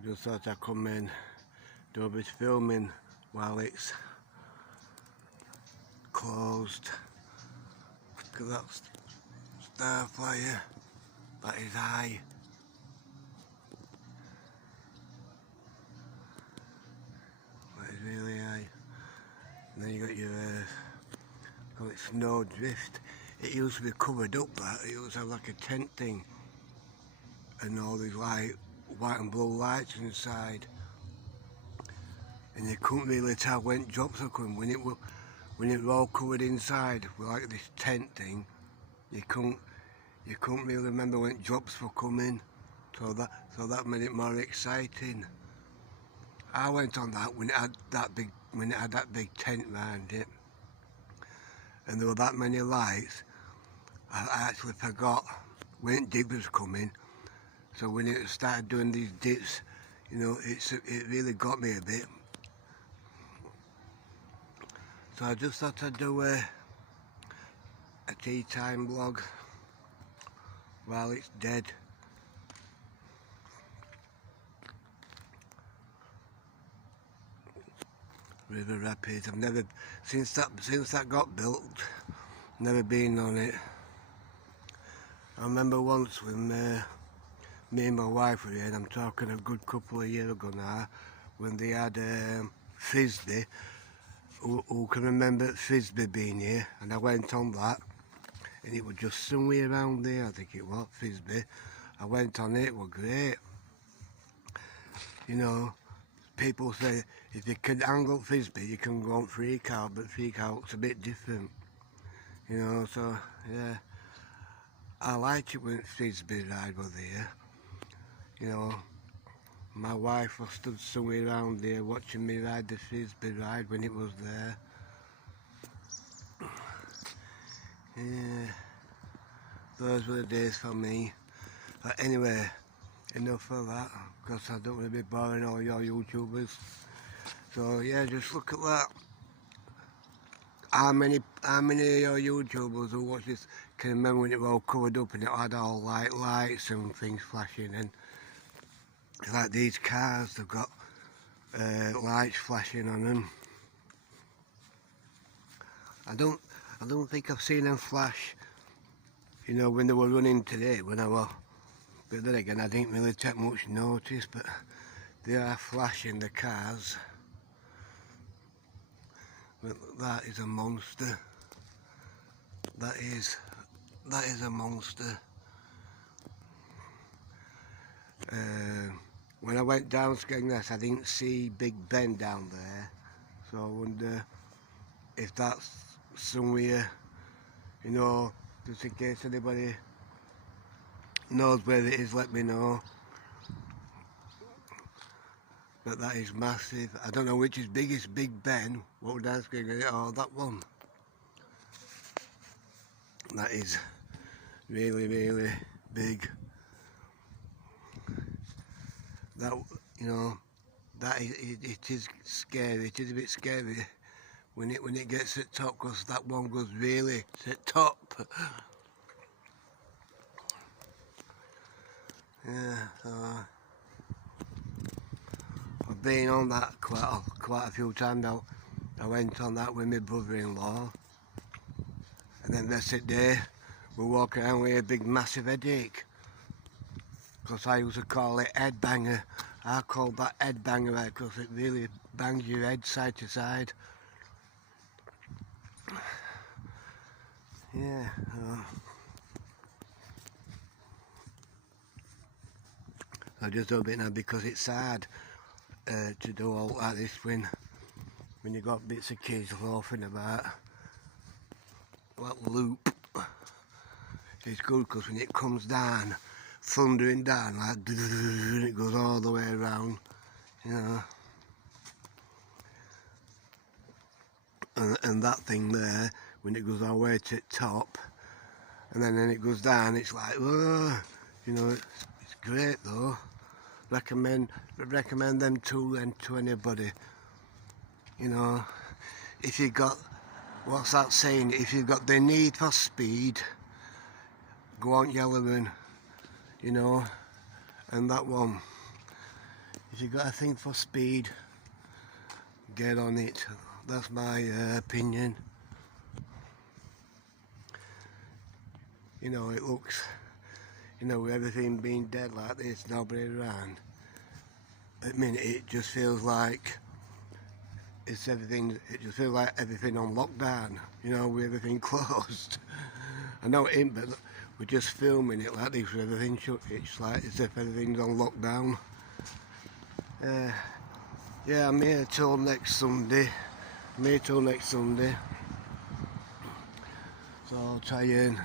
I just thought I'd come in, do a bit of filming while it's closed. Look at that star flyer, that is high. That is really high. And then you got your call it snowdrift. It used to be covered up, that it used to have like a tent thing and all these white and blue lights inside, and you couldn't really tell when drops were coming. When it was all covered inside with like this tent thing, you couldn't really remember when drops were coming, so that made it more exciting. I went on that when it had that big tent around it, and there were that many lights. I actually forgot when dip was coming. So when it started doing these dips, you know, it really got me a bit. So I just thought I'd do a tea time vlog while it's dead. River Rapids. I've never since that got built, never been on it. I remember once when me and my wife were here, and I'm talking a good couple of years ago now, when they had Frisbee. Who can remember Frisbee being here? And I went on that, and it was just somewhere around there, I think it was, Frisbee. I went on it, it was great. You know, people say if you can angle Frisbee, you can go on Freak Out, but Freak Out's a bit different. You know, so yeah. I liked it when Frisbee ride was there. You know, my wife was stood somewhere around there watching me ride the Frisbee ride when it was there. Yeah, those were the days for me. But anyway, enough of that, because I don't want to be boring all your YouTubers. So yeah, just look at that. How many of your YouTubers who watch this can remember when it was all covered up and it had all lights and things flashing, and like these cars, they've got lights flashing on them. I don't think I've seen them flash, you know, when they were running today, when I was, but then again I didn't really take much notice, but they are flashing, the cars. But that is a monster. That is a monster. When I went down Skegness, I didn't see Big Ben down there, so I wonder if that's somewhere, you know, just in case anybody knows where it is, let me know. But that is massive. I don't know which is biggest, Big Ben, what down Skegness, or that one. That is really, really big. That, you know, that is, it is scary. It is a bit scary when it gets at top, because that one goes really to the top. Yeah, so I've been on that quite a few times now. I went on that with my brother-in-law, and then the next day we're walking around with a big massive headache, because I used to call it head banger. I call that head banger because it really bangs your head side to side. Yeah. I just do a bit now because it's sad to do all like this when you got bits of kids loafing about. That loop is good because when it comes down, thundering down like, and it goes all the way around, you know. And that thing there, when it goes all the way to the top, and then it goes down, it's like, whoa, you know, it's great though. Recommend them two and to anybody. You know, if you got, what's that saying? If you've got the need for speed, go on Yellowman, you know, and that one. if you've got a thing for speed, get on it. That's my opinion. You know, it looks, you know, with everything being dead like this, nobody around, at the minute it just feels like it's everything, it just feels like everything on lockdown, you know, with everything closed. I know it ain't, but we're just filming it like this with everything shut. It's like as if everything's on lockdown. Yeah, I'm here till next Sunday. So I'll try and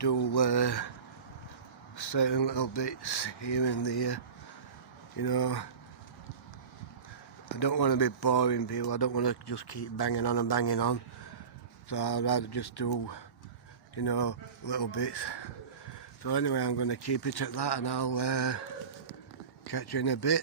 do certain little bits here and there, you know. I don't want to be boring people, I don't want to just keep banging on and banging on. So I'd rather just do, you know, little bits. So anyway, I'm going to keep it at that, and I'll catch you in a bit.